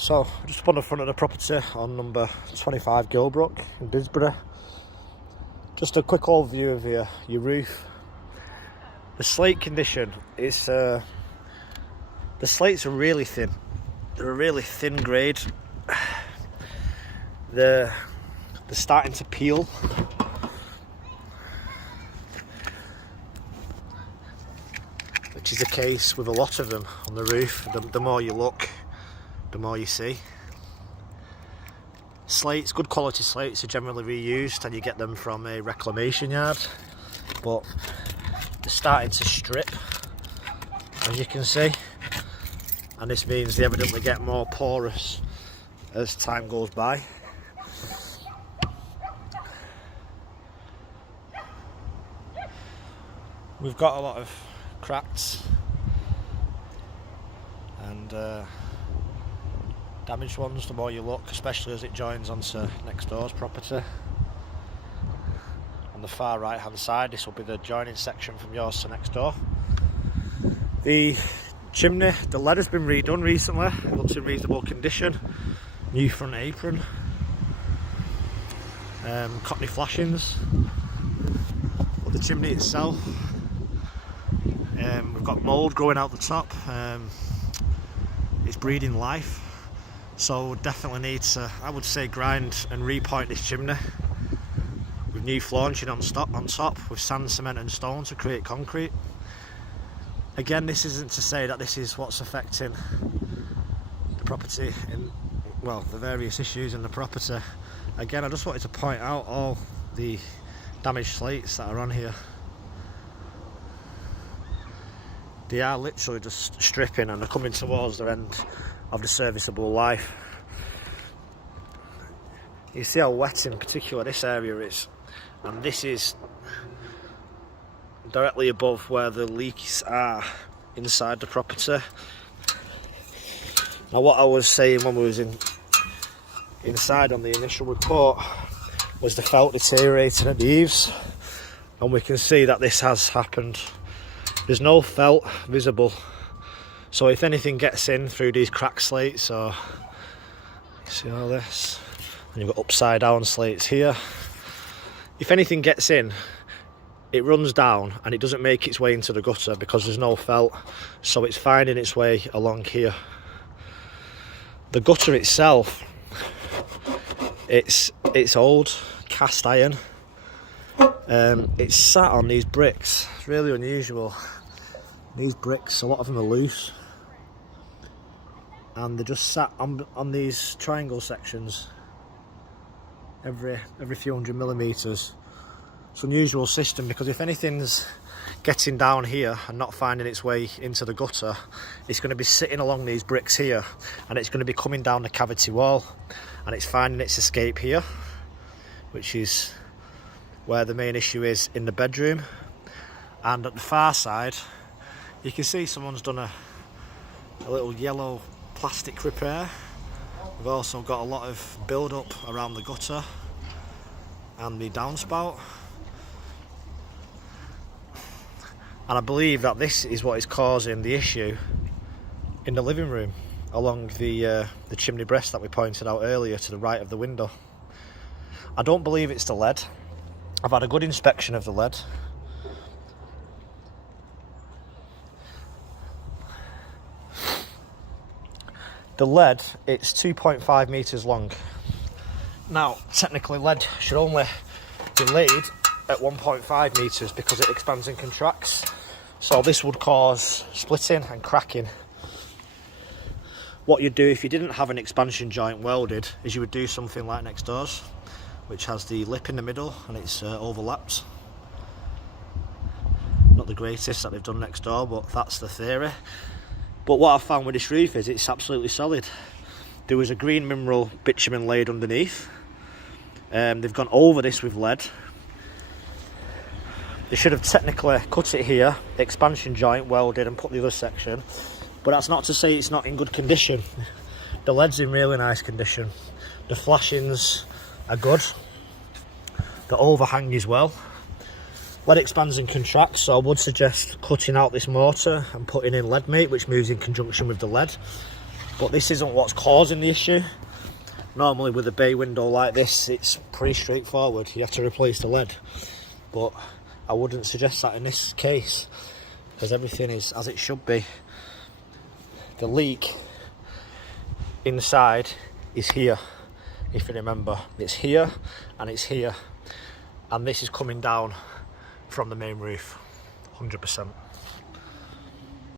So, just up on the front of the property on number 25 Gilbrook in Didsbury. Just a quick overview of your roof. The slate condition is, the slates are really thin. They're a really thin grade. They're starting to peel. Which is the case with a lot of them on the roof. The more you look, the more you see. Slates, good quality slates, are generally reused and you get them from a reclamation yard, but they're starting to strip, as you can see, and this means they evidently get more porous as time goes by. We've got a lot of cracks and damaged ones the more you look, especially as it joins onto next door's property. On the far right hand side, this will be the joining section from yours to next door. The chimney, the lead has been redone recently. It looks in reasonable condition. New front apron, cottony flashings. But the chimney itself, we've got mould growing out the top. It's breathing life, so definitely need to, I would say, grind and repoint this chimney with new flooring on top with sand, cement and stone to create concrete. Again, this isn't to say that this is what's affecting the property in, well, the various issues in the property. Again, I just wanted to point out all the damaged slates that are on here. They are literally just stripping and they're coming towards the end of the serviceable life. You see how wet in particular this area is, and this is directly above where the leaks are inside the property. Now, what I was saying when we was inside on the initial report was the felt deteriorating at the eaves, and we can see that this has happened. There's no felt visible, so if anything gets in through these cracked slates, or see all this, and you've got upside down slates here, if anything gets in, it runs down and it doesn't make its way into the gutter because there's no felt, so it's finding its way along here. The gutter itself, it's old cast iron. It's sat on these bricks. It's really unusual. These bricks, a lot of them are loose, and they're just sat on these triangle sections every few hundred millimeters. It's an unusual system because if anything's getting down here and not finding its way into the gutter, it's going to be sitting along these bricks here, and it's going to be coming down the cavity wall, and it's finding its escape here, which is where the main issue is in the bedroom. And at the far side, you can see someone's done a little yellow plastic repair. We've also got a lot of build up around the gutter and the downspout, and I believe that this is what is causing the issue in the living room along the chimney breast that we pointed out earlier to the right of the window. I don't believe it's the lead. I've had a good inspection of the lead. The lead, it's 2.5 metres long. Now, technically lead should only be laid at 1.5 metres because it expands and contracts. So this would cause splitting and cracking. What you'd do if you didn't have an expansion joint welded is you would do something like next door's, which has the lip in the middle and it's overlapped. Not the greatest that they've done next door, but that's the theory. But what I've found with this roof is it's absolutely solid. There was a green mineral bitumen laid underneath. They've gone over this with lead. They should have technically cut it here, expansion joint welded, and put the other section. But that's not to say it's not in good condition. The lead's in really nice condition. The flashings are good. The overhang as well. Lead expands and contracts, so I would suggest cutting out this mortar and putting in lead mate, which moves in conjunction with the lead. But this isn't what's causing the issue. Normally with a bay window like this, it's pretty straightforward. You have to replace the lead. But I wouldn't suggest that in this case, because everything is as it should be. The leak inside is here, if you remember. It's here and it's here. And this is coming down from the main roof, 100%.